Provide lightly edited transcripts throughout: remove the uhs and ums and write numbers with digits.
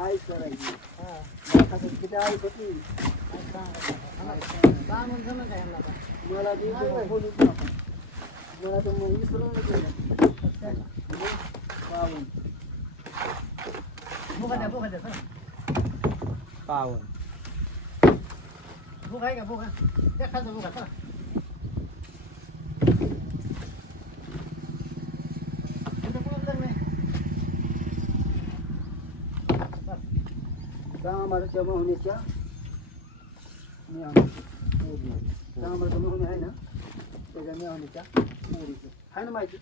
आई करायची किती आई होती मला बोलू मला तर मग विसरून पावन पावन भूक आहे का भूक त्या खालचं भूक आहे कामाच्या मोहनीच्या कामाच्या मोहनी आहे ना त्याच्या मेहनीच्या मोहनीचं आहे ना माहिती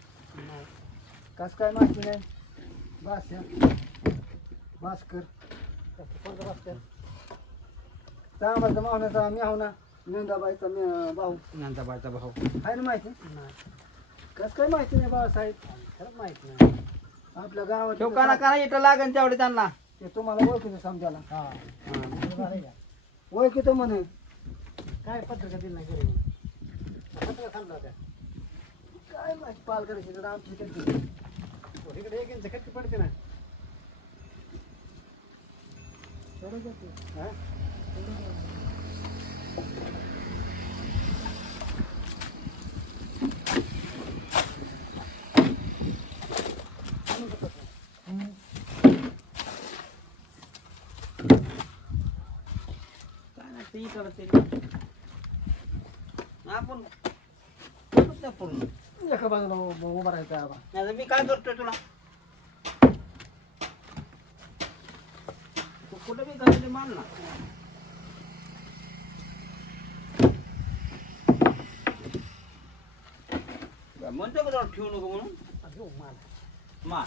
कसं काय माहिती नाही भास्कर कामाच्या मोहण्याचा मेहना नंदाबाईचा भाऊ नंदाबाईचा भाऊ आहे ना माहिती कसं काय माहिती नाही बाळासाहेब खरंच माहिती नाही आपल्या गावात ठेवकाना करा इथं लागेल तेवढे त्यांना ते तुम्हाला ओळखीचं समजायला ओळखीचं म्हणे काय पत्रिका दिली नाही घरी पत्रिका थांबला होत्या काय माहिती पालकराची तर आमची किती इकडे एक इंच खट्टी पडते ना आपण एका बाजूला उभा राहायचा मी काय करतोय तुला तू कुठं बी घालले मान ना म्हणतो का ठेवू नको म्हणून मान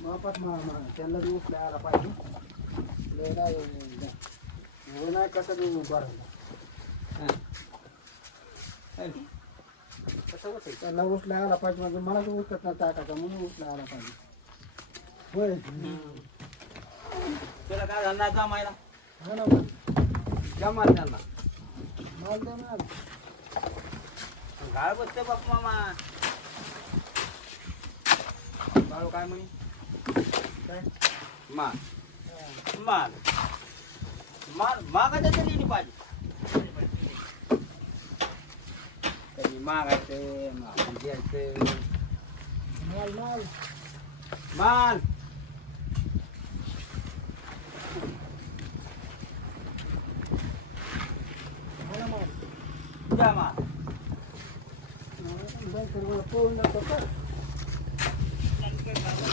मापात त्यांना बी उठल्या आला पाहिजे नाही कसं बी उभा राहिला कसं होतं त्यांना उठल्या आला पाहिजे म्हणजे मला बी उठत नाही टाकायचा म्हणून उठल्या आला पाहिजे होय तुला काय धंदा जमायला हो ना जमाल त्यांना माल देणार गाळ बसते बाप मामा बाळू काय म्हणे काय मान मान मान मागायचं तरी पाहिजे कधी मागायचं मागून द्यायचं माल माल मान मला माल द्या मान पूर्ण कर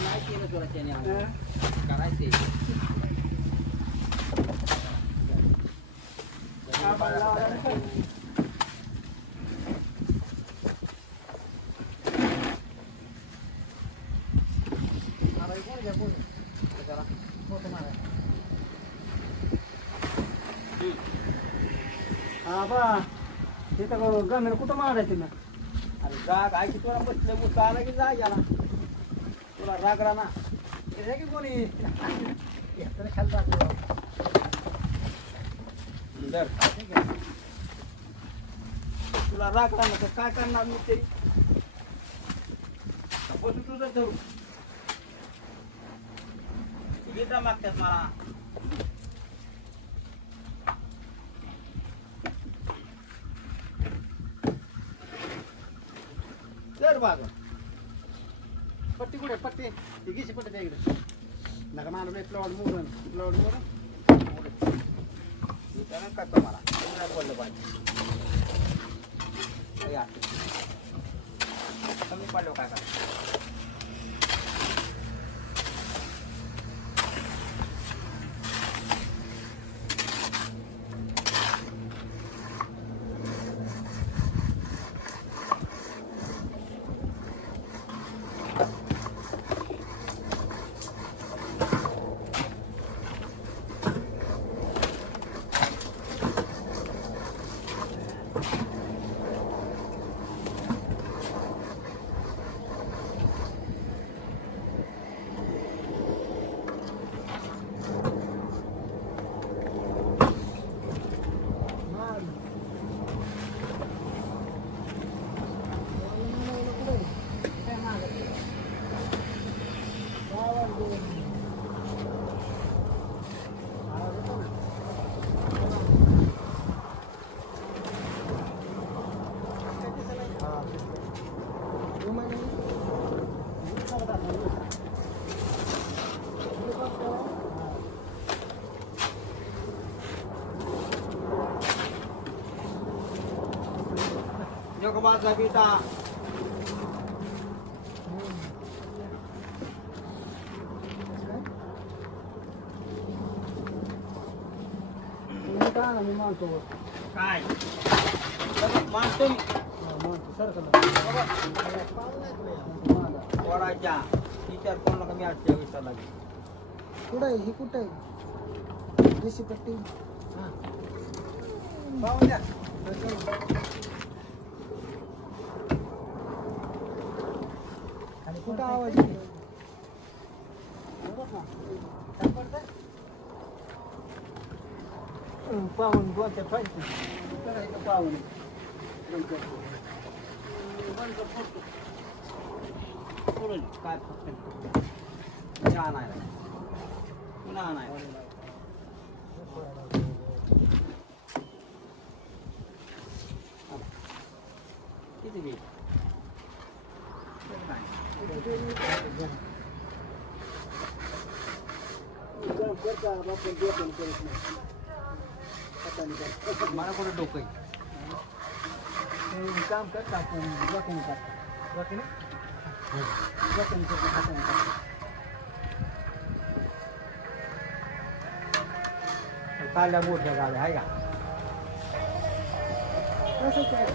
नाही केलं तुला त्याने करायचे हा बा तिथं गमेल कुठं मारायचं ना अरे जाग आहे की तुला बसलं बुक आला की जा याला तुला रागडा ना हे की कोणी खाली टाकलं दर तुला रागडा ना तर काय करणार मी तरी बसू तुझं धरू गीता मागतात मला दर बाजू पट्टी कुठे पट्टी ती घिशी पट्टी त्या इकडे नका मानव प्लॉट मोडून काय तुम्हाला बोललं पाहिजे कमी पडलो काय करा जगबाचा बेटा तुम्ही का ना मी मानतो काय मानतो मी मानतो सरकला वराच्या टीचर कोणाला कमी असते विचारला कुठं आहे ही कुठं आहे देशी पट्टी हां पाहून द्या आणि कुठं आवाज येतो पाहून डोक्यात पाहिजे पाहून काय फक्त आणायला पुन्हा आणायला किती घे मला कुठं डोकं आहे काम करता आपण डोक्याने टाकतो डोक्याने करतो हाताने टाकतो काढल्या मोठ्या गाड्या आहे का कसं काय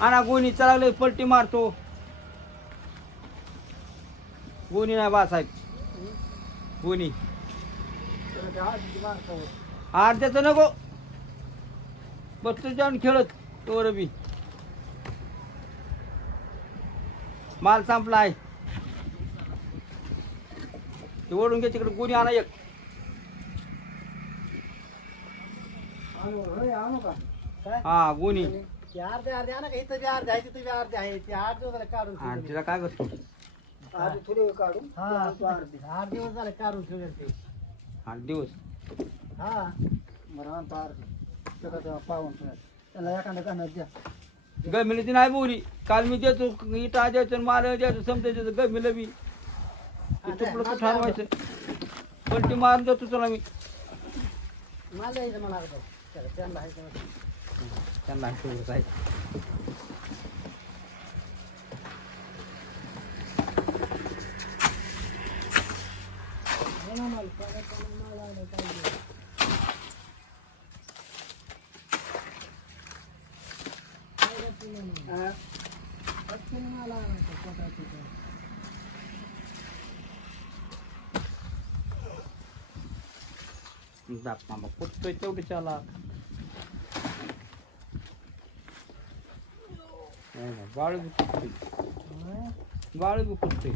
आणा गोणी चलावले पलटी मारतो गोणी नाही बासाहेब गोणी अर्ध्याचं नको बस तू जाऊन खेळत तोवर बी माल संपला आहे ते ओढून घे तिकडे गोणी आणा एक आणू का काय हा गोणी ते अर्धे अर्धे आणा का इथं बी अर्धे आहे तिथं बी अर्धे आहे ते 8 दिवस झाले काढून आणि तिला काय करतो अर्धे थोडे काढून हा 8 दिवस झाले काढून ठेवले ते 8 दिवस हा बरं आणतो अर्धे सगळं पाहून त्यांना एखाद्या कानात द्या गमिलं ती नाही बोली काल मी देतो इटा द्यायचं माल द्यायचं समजा द्यायचं गमिलं बी तुपलं तर ठरवायचं पलटी मारून देतो तुला मी मला यायचं मला अर्धं त्यांना आहे का त्यांना काय दाप मामा कुठतोय तेवढी चाला बाळू बी कुठतोय बाळू बी कुठतोय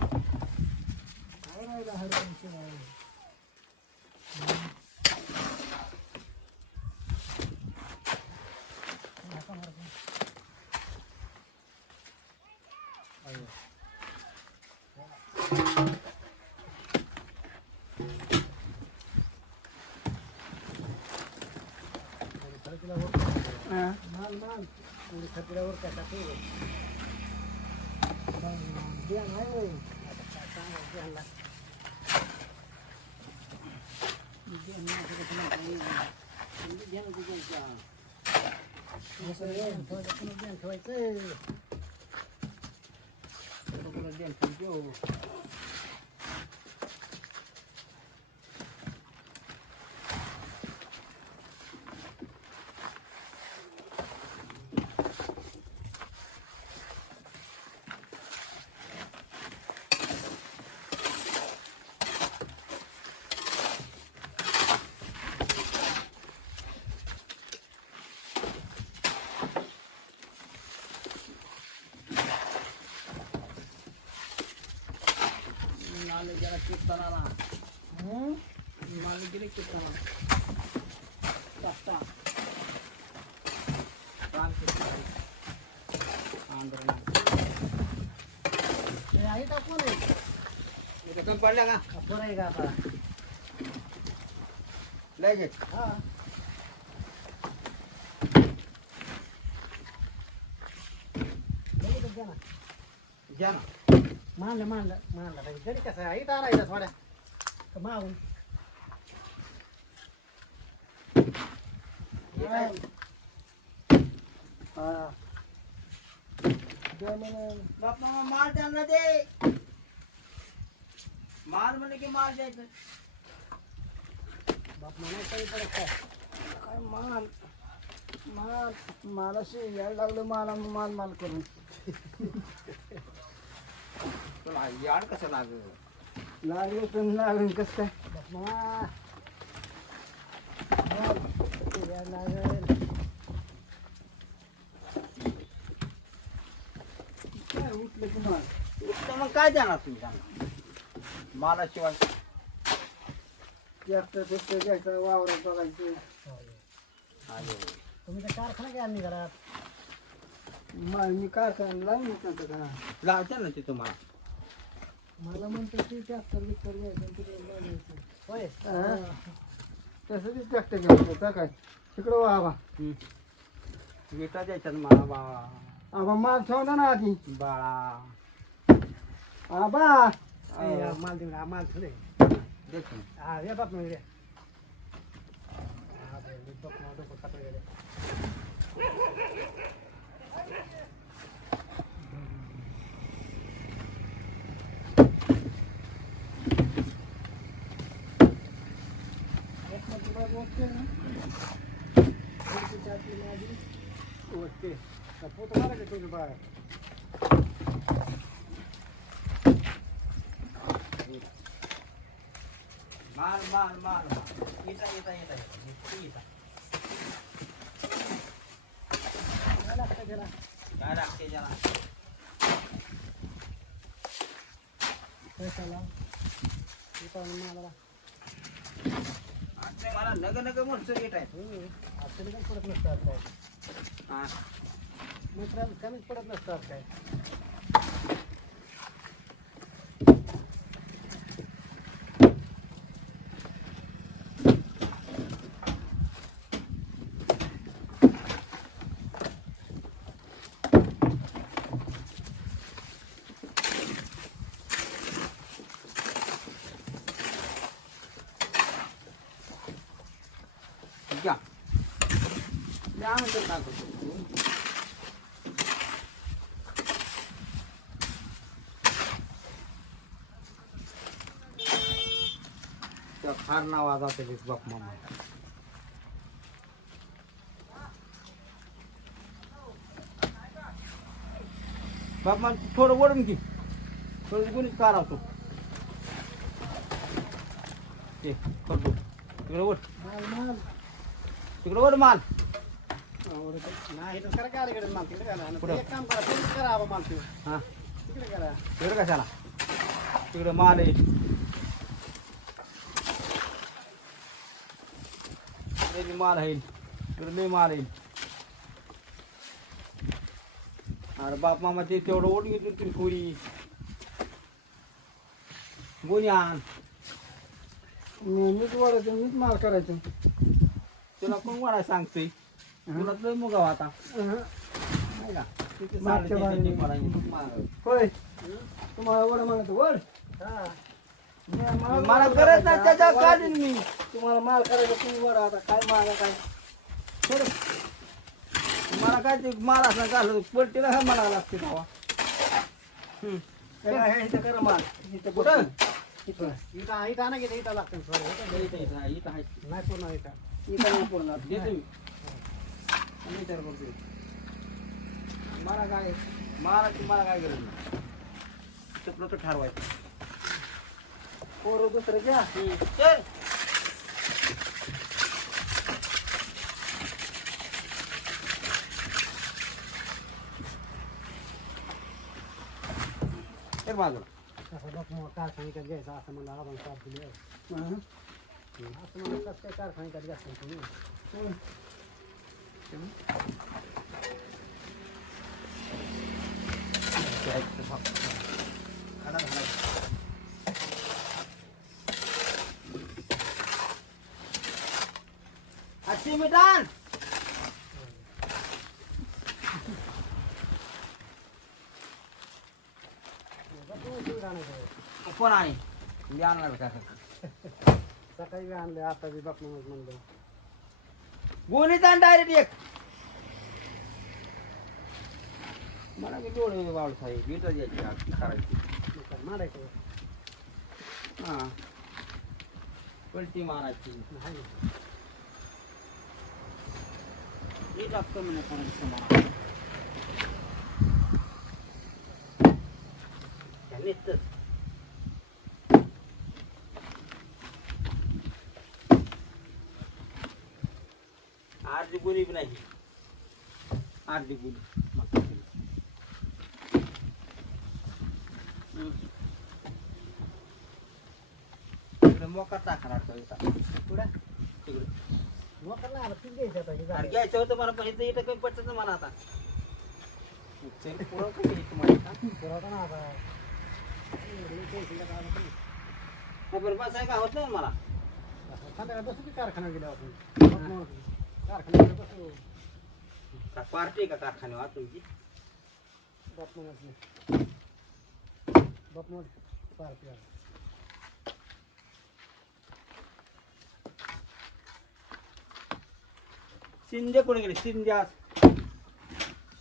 माल माल थोडी खपल्यावर काय टाकू द्या नाही होय आता काय सांगायचं द्यायला माल गेला कीर्तनाला माल गेले कीर्तनाला रस्ता आहे का कोण आहे कमी पडल्या का बरं आहे का आता लगेच हा घ्या ना घ्या ना. मानलं घरी कसं आहे इथं आणायचं थोड्या का मागून हा द्या म्हणे. बाप मामा माल त्यांना दे. माल म्हणे की माल द्यायचं. बाप म्हणे काही पडत काय माल मालाशी यायला लागलं माल करून तुला याड कसं लागलं. लागलं तर लागलं कसं काय बाप मामा यायला लागेल काय उठलं की माल तर मग काय देणार तुम्ही त्यांना मालाशिवाय. ट्रॅक्टर फिक्टर घ्यायचं वावरात बघायचं अरे तुम्ही तर कारखाना घ्या निघालात मी कारखाना लावून नव्हतं का लावते ना ते तुम्हाला. मला म्हणतो की ट्रॅक्टर बिक्टर घ्यायचं तिकडे लावायचं होय तसं बी ट्रॅक्टर घ्यायचं का काय तिकडं वाबा विटा द्यायच्यात मला बाळा. आबा माल ठेवला ना आधी बाळा आबा माल दे माल ठेवले देतो. हा ये बाप म्हणजे हा बाप डोकं खातो गेले ओके पोत मारा का तुझं बाळ माल येता काय लागतं त्याला काय लागते जरा. पैशाला मला मला नग म्हणतो रेट आहे. आपल्याला काही पडत नसतात काय हा मित्रांनो कमीच पडत नसतात काय घ्या त्यानंतर टाकतो. त्या फार नाव आता बाप मामा. बाप मा थोडं वडून घे थोडं कोणीच कार असतो ते करतो तिकडे वड माल तिकडे वड माल. नाही तर करा काय अलीकडे माल तिकडे करा पुढं. एक काम करा तिकडे करा आबा माल तुम्ही हां तिकडे करा तिकडे कशाला तिकडे माल आहे. तिकडे माल आहे तिकडे लय माल आहे. अरे बाप मामा ते तेवढं ओढून घेतो तुम्ही पुरी गोणी आण. मीच वाढायचं मीच माल करायचं तुला कोण वाढाय सांगतोय तुला लय मुगाव आता नाही का किती मागच्या साडेतीनशे बारीने. पडायचे माल. होय तुम्हाला वड म्हणतो वड मला गरज नाही त्याच्या काढीन मी. तुम्हाला माल करायचा तुम्ही वड आता काय माल आहे, काय थोडं मला काय ते माल असं घालत पलटीला हा मला लागते भावा. त्याला हे इथं करा माल इथं कुठं इथं इथं आणा घेते इथं लागतं थोडं इथं आहे. नाही पूर्ण इथं इथं नाही पूर्ण देतो मी. मी तर बघतो मला काय मला काय गरज नाही. चपलं तर ठरवायचं. पोरं दुसरं घ्या चल तर बाजूला असं बघ मग कारखान्यात घ्यायचं असं मला आपण साथ दिली असं मला कसं काय कारखान्यात घ्यायचं तुम्ही अच्छी मिठान आणायचं कोण आहे मी आणणार का सकाळी बी आणलं आता बी बाप म्हणलं गोणीच आण डायरेक्ट एक मला मी डोळे वावळ साहेब बीट द्यायची करायची मारायचं हा पलटी मारायची नाही मी टाकतो म्हणे कोणाची समान नुसतं अर्धी गुणी बी नाही अर्धी गुणी तिकडे मोका टाकणार पुढे तिकडे मग करणार आला तीच घ्यायचं आता हे अरे झालं. घ्यायचं होतं मला पण इथं इथं कमी पडतं ना मला आता चल, पुरव का घ्यायची तुम्हाला आता? पुरवठा ना आता एवढं पैसे का आलं पण. नाही बरं बसाय का होत नाही मला संध्याकाळी बसू की कारखान्यात गेलो आपण कारखान्यात बसू का पार्टी का कारखान्यावर तुमची बाप मग पार्टी आला शिंदे कोणी गेले शिंदे आज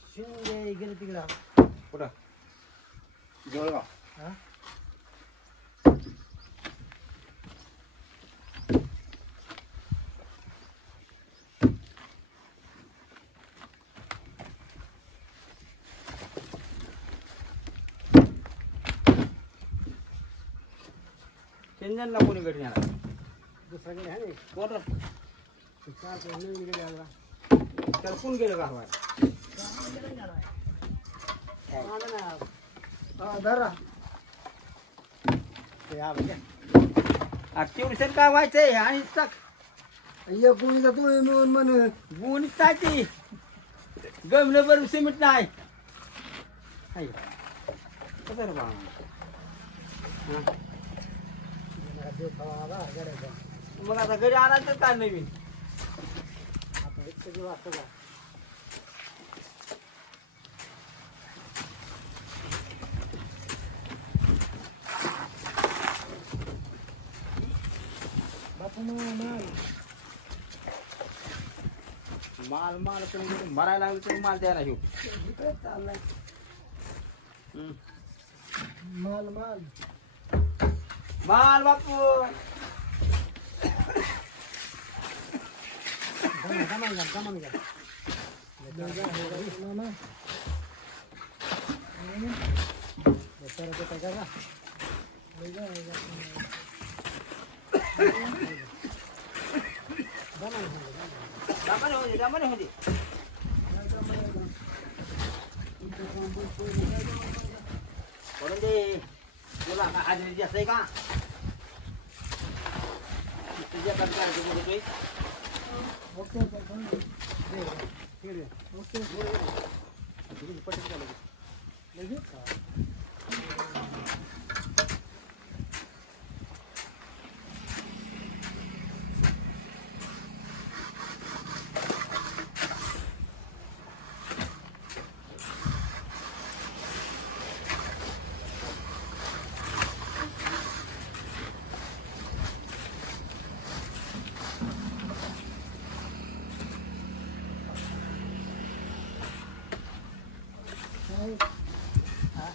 शिंदे गेले तिकडं कुठं जवळगाव हा शिंदेला कोणी भेटून येणार दुसरा गेले आहे कोण ते चार नवीन गेले आला त्याला कोण गेलं का हवाय धरा ते आलं काय तेवढी काय व्हायचंय आणि टाक एक कोणीचा तो मिळून म्हण गुणीच टाकी गमलं बरं सिमेंट नाही हाय. कसं रे बाळा? हा. देव खावा गाड्याचा मग आता घरी आणायचं काय नवीन आता एक कधी वाजता का बापू माल माल माल पण मरायला लागलं तरी माल द्यायला घेऊ इकडे चाललाय माल माल माल बापू जमान घ्या मामा बेचारा ते काय करा दामाने होते दामाने होते म्हणून दे तुला का हाजरी जास्त आहे का तुझ्या करायचं बोलतोय ओके हा